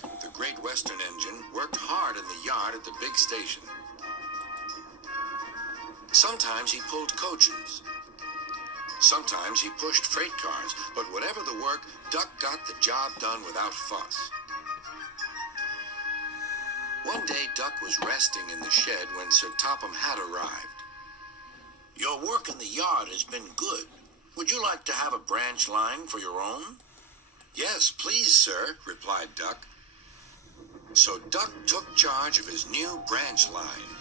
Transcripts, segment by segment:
Duck, the Great Western engine, worked hard in the yard at the big station. Sometimes he pulled coaches. Sometimes he pushed freight cars, but whatever the work, Duck got the job done without fuss. One day, Duck was resting in the shed when Sir Topham had arrived. "Your work in the yard has been good. Would you like to have a branch line for your own?" "Yes, please, sir," replied Duck. So Duck took charge of his new branch line.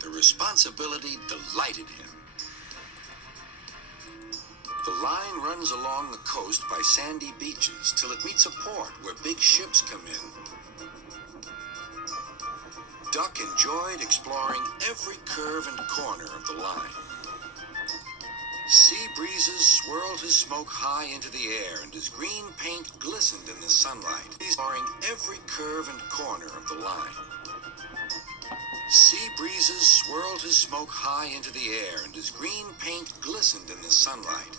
The responsibility delighted him. The line runs along the coast by sandy beaches till it meets a port where big ships come in. Duck enjoyed exploring every curve and corner of the line. Sea breezes swirled his smoke high into the air, and his green paint glistened in the sunlight, exploring every curve and corner of the line. Sea breezes swirled his smoke high into the air, and his green paint glistened in the sunlight.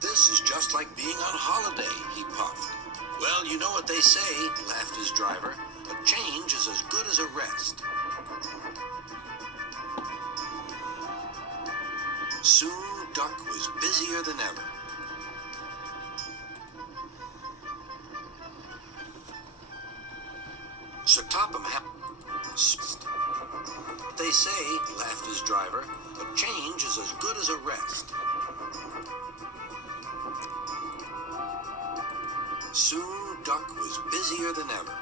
"This is just like being on holiday," he puffed. "Well, you know what they say," laughed his driver. "A change is as good as a rest." Soon, Duck was busier than ever. Sir Topham had... "They say," laughed his driver, "a change is as good as a rest." Soon, Duck was busier than ever.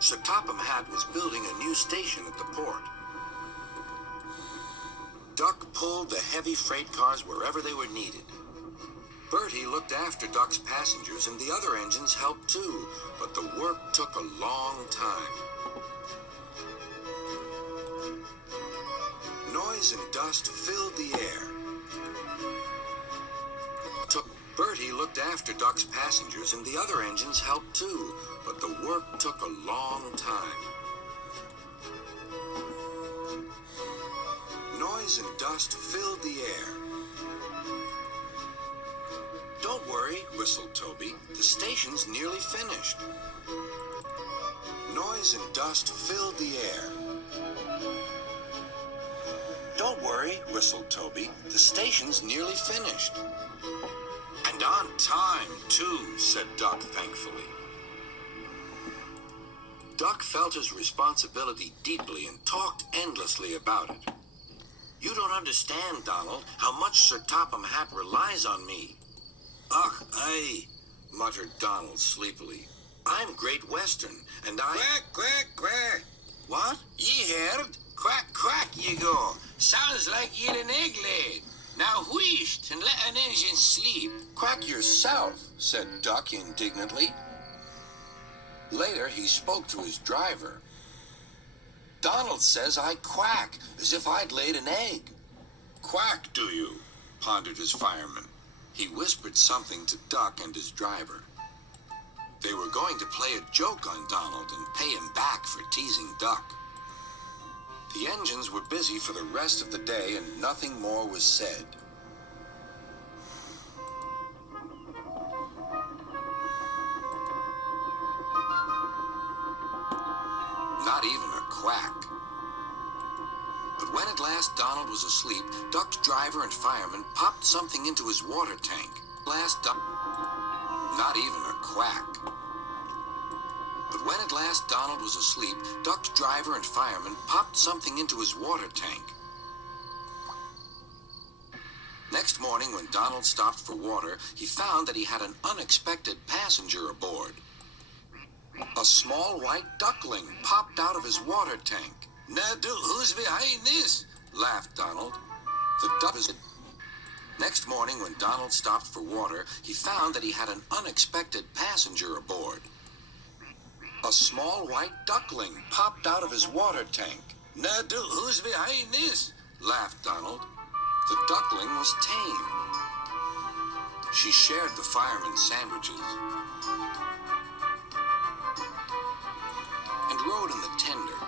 Sir Topham Hatt was building a new station at the port. Duck pulled the heavy freight cars wherever they were needed. Bertie looked after Duck's passengers, and the other engines helped too, but the work took a long time. Noise and dust filled the air. Bertie looked after Duck's passengers, and the other engines helped too, but the work took a long time. Noise and dust filled the air. "Don't worry," whistled Toby. "The station's nearly finished." Noise and dust filled the air. "Don't worry," whistled Toby. "The station's nearly finished." "And on time, too," said Duck thankfully. Duck felt his responsibility deeply and talked endlessly about it. "You don't understand, Donald, how much Sir Topham Hatt relies on me." "Ugh, aye," muttered Donald sleepily. "I'm Great Western, and I..." "Quack, quack, quack." "What?" "Ye heard? Quack, quack, ye go. Sounds like ye'd an egg laid. Now wheesht and let an engine sleep." "Quack yourself," said Duck indignantly. Later, he spoke to his driver. "Donald says I quack, as if I'd laid an egg." "Quack, do you?" pondered his fireman. He whispered something to Duck and his driver. They were going to play a joke on Donald and pay him back for teasing Duck. The engines were busy for the rest of the day, and nothing more was said. Not even a quack. But when at last Donald was asleep, Duck's driver and fireman popped something into his water tank. Not even a quack. But when at last Donald was asleep, Duck's driver and fireman popped something into his water tank. Next morning, when Donald stopped for water, he found that he had an unexpected passenger aboard. A small white duckling popped out of his water tank. "Now, who's behind this?" laughed Donald. The duck was... Next morning, when Donald stopped for water, he found that he had an unexpected passenger aboard. A small white duckling popped out of his water tank. "Now, who's behind this?" laughed Donald. The duckling was tame. She shared the fireman's sandwiches and rode in the tender.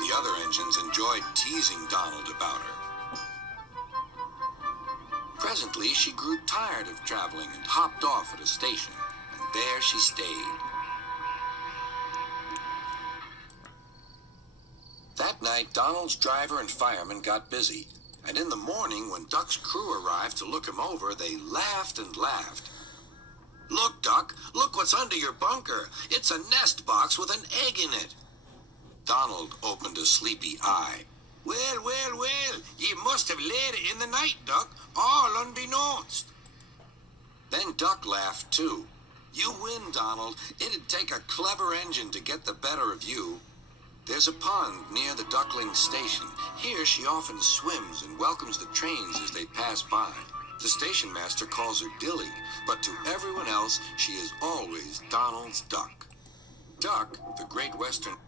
The other engines enjoyed teasing Donald about her. Presently, she grew tired of traveling and hopped off at a station, and there she stayed. That night, Donald's driver and fireman got busy, and in the morning, when Duck's crew arrived to look him over, they laughed and laughed. "Look, Duck, look what's under your bunker. It's a nest box with an egg in it." Donald opened a sleepy eye. "Well, well, well, ye must have laid it in the night, Duck, all unbeknownst." Then Duck laughed, too. "You win, Donald. It'd take a clever engine to get the better of you. There's a pond near the Duckling station. Here she often swims and welcomes the trains as they pass by. The station master calls her Dilly, but to everyone else, she is always Donald's Duck. Duck, the Great Western